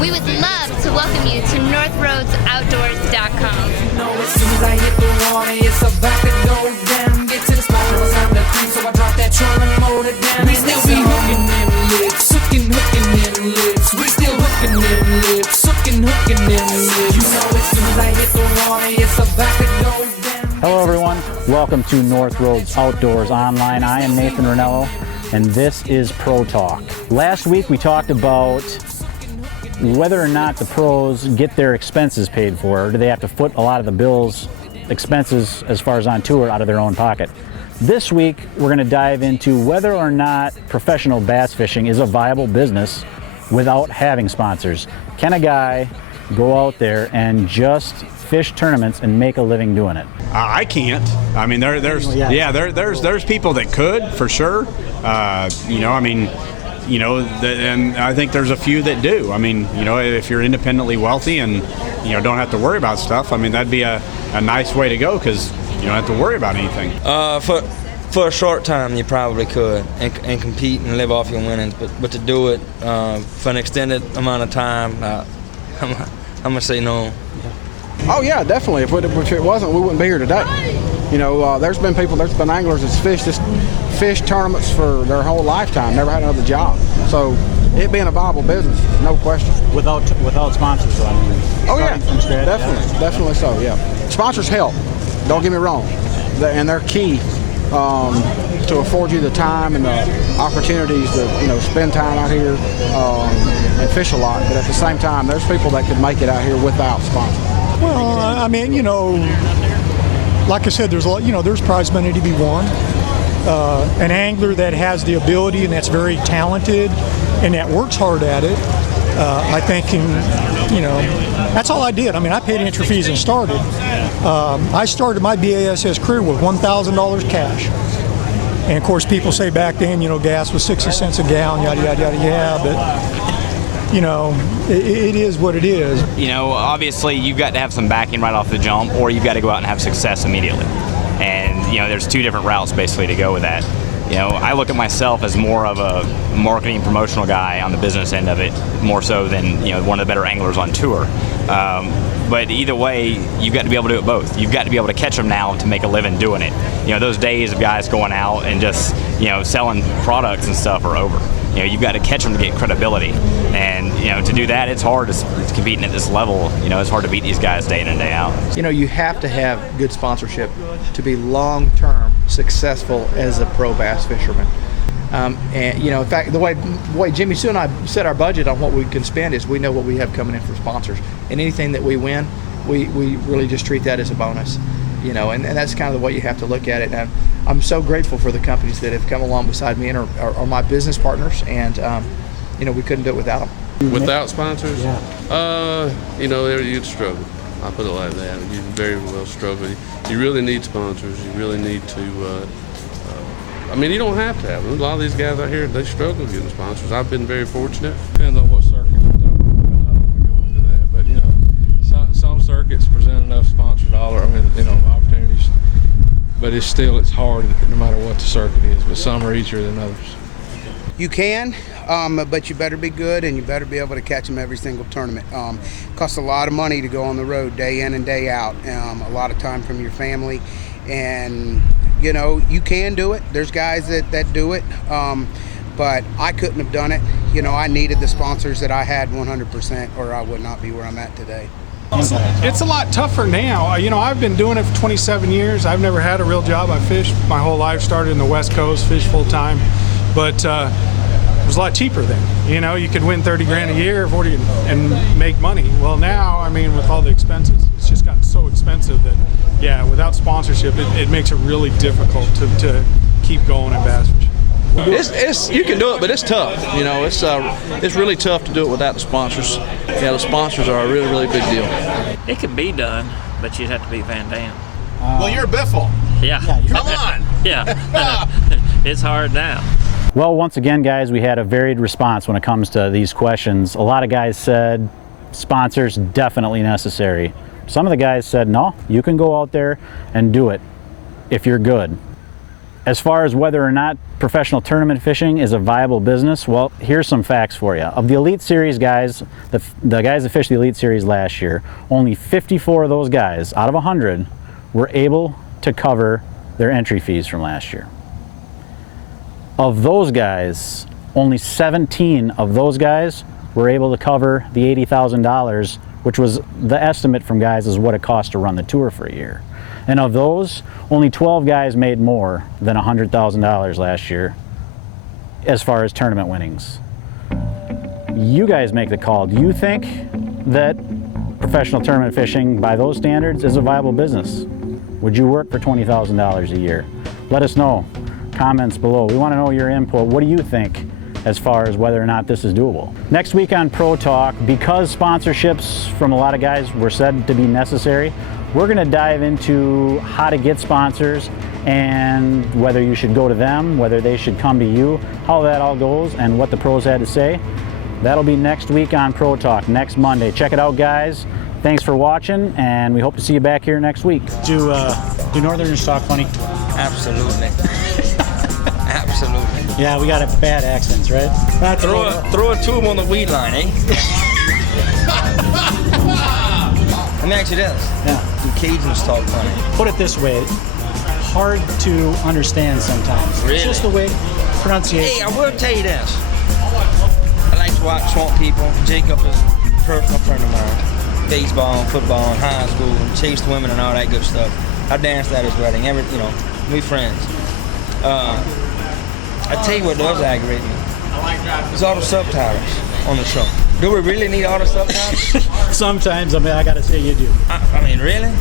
We would love to welcome you to northroadsoutdoors.com. You know, as soon as I hit the water, it's about to go down. Get to the spot, know it's time to clean, so I drop that trolling and mold it down. We still be hooking them lips, hooking them lips. We still hooking them lips, hooking them lips. You know, as soon as I hit the water, it's about to go down. Hello everyone, welcome to North Roads Outdoors Online. I am Nathan Ranello, and this is Pro Talk. Last week we talked about whether or not the pros get their expenses paid for, or do they have to foot a lot of the bills, expenses as far as on tour, out of their own pocket. This week we're going to dive into whether or not professional bass fishing is a viable business without having sponsors. Can a guy go out there and just fish tournaments and make a living doing it? I can't. I mean, there's people that could, for sure. And I think there's a few that do. I mean, if you're independently wealthy and don't have to worry about stuff, I mean, that'd be a nice way to go, because you don't have to worry about anything. For a short time, you probably could and compete and live off your winnings, but to do it for an extended amount of time, I'm gonna say no. Oh yeah, definitely. If it wasn't, we wouldn't be here today. There's been anglers that's fished tournaments for their whole lifetime, never had another job. So it being a viable business, no question. Without sponsors, though, I mean. Oh yeah, from scratch, definitely so. Yeah, sponsors help. Don't get me wrong, and they're key to afford you the time and the opportunities to spend time out here and fish a lot. But at the same time, there's people that could make it out here without sponsors. Well, I mean, like I said, there's a lot, there's prize money to be won. An angler that has the ability and that's very talented and that works hard at it, I think that's all I did. I mean, I paid entry fees and started. I started my BASS career with $1,000 cash. And of course, people say back then, gas was 60 cents a gallon, yada, yada, yada, yeah, but it is what it is. Obviously you've got to have some backing right off the jump, or you've got to go out and have success immediately. And, there's two different routes basically to go with that. I look at myself as more of a marketing promotional guy on the business end of it, more so than, one of the better anglers on tour. But either way, you've got to be able to do it both. You've got to be able to catch them now to make a living doing it. Those days of guys going out and just, selling products and stuff are over. You've got to catch them to get credibility. And, to do that, it's hard. It's competing at this level. It's hard to beat these guys day in and day out. You have to have good sponsorship to be long-term successful as a pro bass fisherman. In fact, the way Jimmy Sue and I set our budget on what we can spend is we know what we have coming in for sponsors. And anything that we win, we really just treat that as a bonus. And that's kind of the way you have to look at it. And I'm so grateful for the companies that have come along beside me and are my business partners, and we couldn't do it without them. Without sponsors? Yeah. You'd struggle. I put it like that. You'd very well struggle. You really need sponsors. You really need to, you don't have to have them. A lot of these guys out here, they struggle getting sponsors. I've been very fortunate. Depends on what circuit you're talking about. I don't want to go into that, but some circuits present enough sponsor dollar, opportunities, but it's hard no matter what the circuit is, but some are easier than others. You can, but you better be good, and you better be able to catch them every single tournament. Costs a lot of money to go on the road day in and day out, a lot of time from your family, and you can do it. There's guys that do it, but I couldn't have done it. I needed the sponsors that I had 100%, or I would not be where I'm at today. It's a lot tougher now. I've been doing it for 27 years. I've never had a real job. I fished my whole life, started in the West Coast, fished full time, but it was a lot cheaper then. You could win 30 grand a year, 40, and make money. Well, now, with all the expenses, it's just gotten so expensive that, without sponsorship, it makes it really difficult to keep going in bass fishing. You can do it, but it's tough. It's really tough to do it without the sponsors. Yeah, the sponsors are a really, really big deal. It could be done, but you'd have to be Van Dam. Well, you're Biffle. Yeah. Come on. Yeah. It's hard now. Well, once again, guys, we had a varied response when it comes to these questions. A lot of guys said sponsors definitely necessary. Some of the guys said, no, you can go out there and do it if you're good. As far as whether or not professional tournament fishing is a viable business, well, here's some facts for you. Of the Elite Series guys, the guys that fished the Elite Series last year, only 54 of those guys out of 100 were able to cover their entry fees from last year. Of those guys, only 17 of those guys were able to cover the $80,000, which was the estimate from guys is what it cost to run the tour for a year. And of those, only 12 guys made more than $100,000 last year as far as tournament winnings. You guys make the call. Do you think that professional tournament fishing by those standards is a viable business? Would you work for $20,000 a year? Let us know. Comments below. We want to know your input. What do you think as far as whether or not this is doable? Next week on Pro Talk, because sponsorships from a lot of guys were said to be necessary, we're going to dive into how to get sponsors and whether you should go to them, whether they should come to you, how that all goes, and what the pros had to say. That'll be next week on Pro Talk, next Monday. Check it out, guys. Thanks for watching, and we hope to see you back here next week. Do Northerners talk funny? Absolutely. Absolutely. Yeah, we got bad accents, right? Throw a tube on the weed line, eh? Let me ask you this. Yeah. Do Cajuns talk funny? Put it this way, hard to understand sometimes. Really? It's just the way pronunciation. Hey, I will tell you this. I like to watch Swamp People. Jacob is a personal friend of mine. Baseball, football, high school, chased women and all that good stuff. I danced at his wedding. We friends. I tell you what does aggravate me. It's all the subtitles on the show. Do we really need all the subtitles? Sometimes, I gotta say you do. I mean, really?